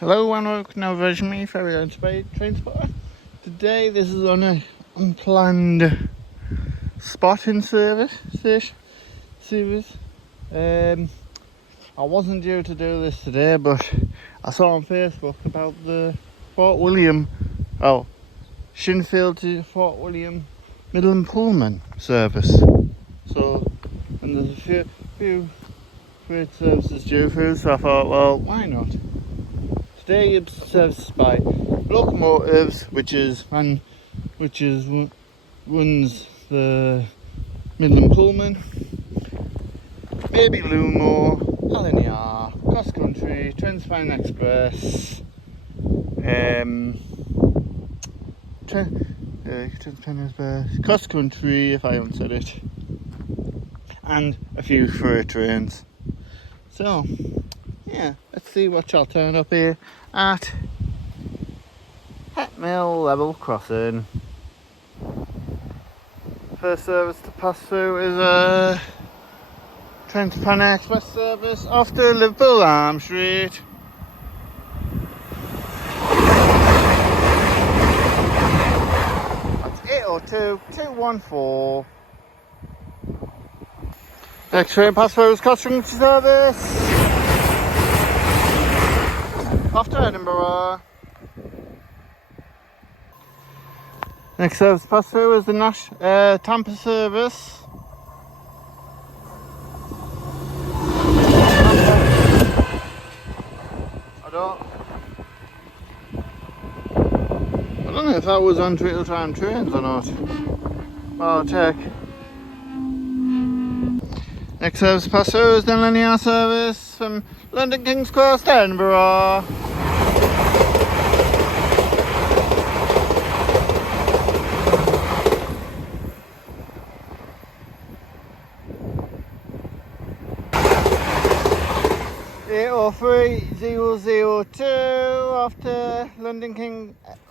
Hello and welcome to another version of me, Ferry on Spade Transporter. Today this is on an unplanned spotting series. I wasn't due to do this today, but I saw on Facebook about the Shinfield to Fort William Midland Pullman service. So, and there's a few freight services due through, so I thought, well, why not? Today it's serviced by locomotives, which runs the Midland Pullman, maybe LUMO, LNER, Cross Country, Transpan Express, Transpan Express, Cross Country, if I haven't said it, and a few freight trains. So, yeah, let's see what shall turn up here at Hett Mill Level Crossing. First service to pass through is a Transpan Express service off to Liverpool Arm Street. That's 802-214. Next train pass through is Cross Country service off to Edinburgh. Next service pass through is the Tampa service. I don't know if that was on real time trains or not. Well, I'll check. Next service pass through is the LNER service from London King's Cross to Edinburgh.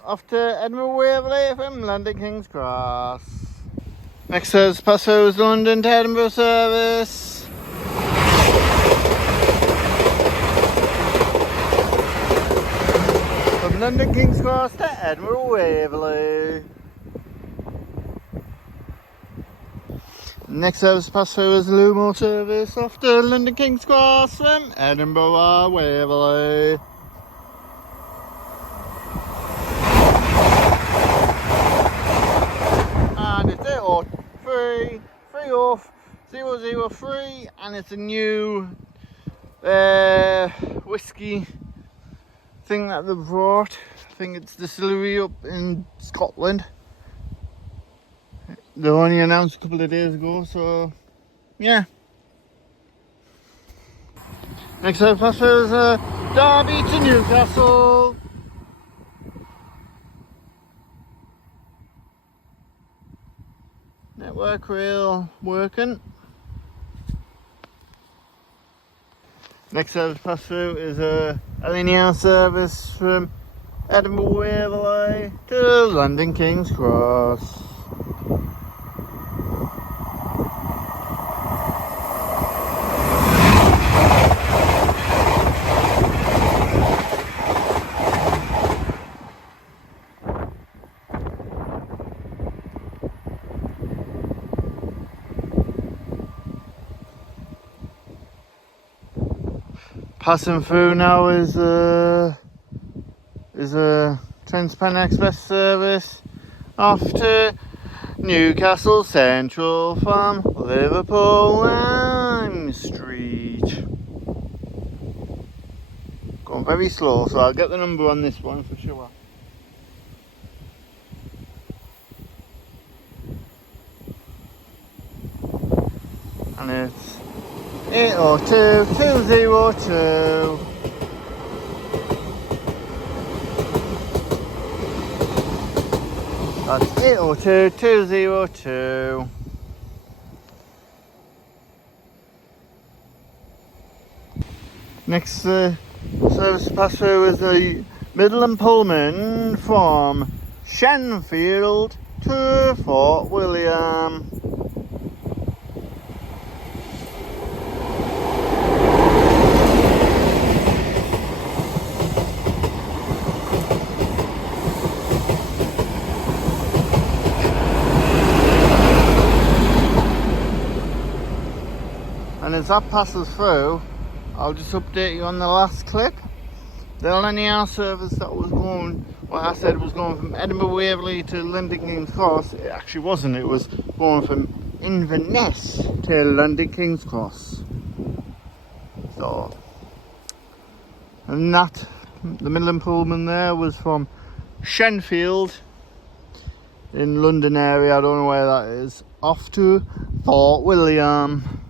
Off to Edinburgh Waverley from London King's Cross. Next service pass through is the London to Edinburgh service. From London King's Cross to Edinburgh Waverley. Next service pass through is the LUMO service off to London King's Cross from Edinburgh Waverley. And it's 303, and it's a new whiskey thing that they've brought. I think it's distillery up in Scotland. They only announced a couple of days ago, so yeah. Next up pass is Derby to Newcastle. Network rail working. Next service pass through is a LNER service from Edinburgh Waverley to London King's Cross. Passing through now is a Transpan Express service off to Newcastle Central from Liverpool Arm Street. Going very slow, so I'll get the number on this one for sure. And it's 802-202. That's 802-202. Next service pass through is the Midland Pullman from Shenfield to Fort William. as that passes through, I'll just update you on the last clip. The LNER service that was going, what I said was going from Edinburgh Waverley to London King's Cross, it actually wasn't. It was going from Inverness to London King's Cross. So, and that, the Midland Pullman there was from Shenfield in London area, I don't know where that is, off to Fort William.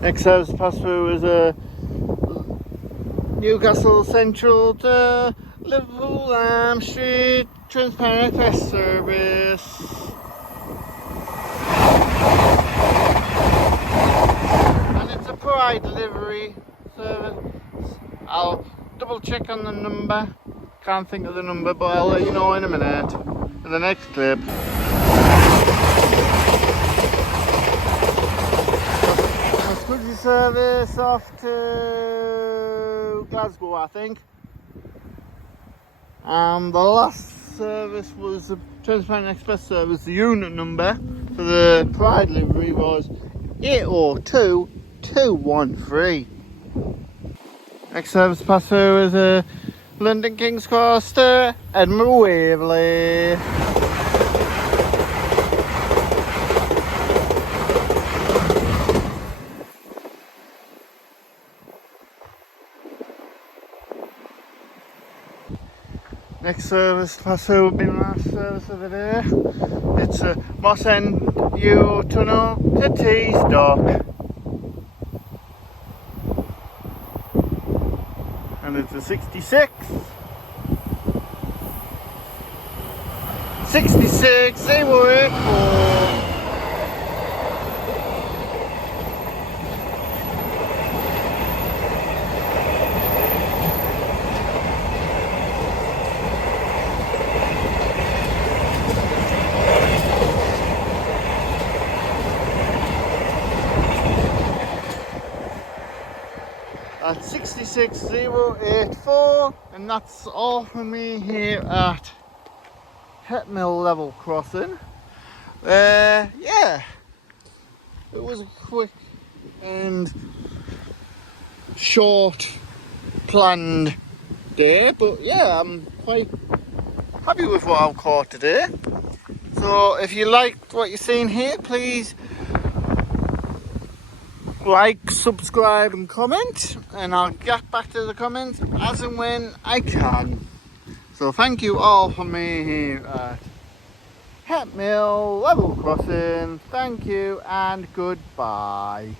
Next service to pass through is a Newcastle Central to Liverpool Street Transparent Express service. And it's a Pride delivery service. I'll double check on the number. Can't think of the number, but I'll let you know in a minute. In the next clip. Scudgy service off to Glasgow, I think. And the last service was the Transparent Express service. The unit number for the Pride livery was 802213. Next service pass through is a London King's Cross to Edinburgh Waverley. Next service to pass through will be the last service of the day. It's a Moss End Eurotunnel to Tees Dock. And it's a 66. 66084. That's 66084, and that's all for me here at Hett level crossing. Yeah, it was a quick and short planned day, but yeah, I'm quite happy with what I've caught today. So if you liked what you've seen here, please like, subscribe and comment, and I'll get back to the comments as and when I can. So thank you all for me here at Hett level crossing. Thank you and goodbye.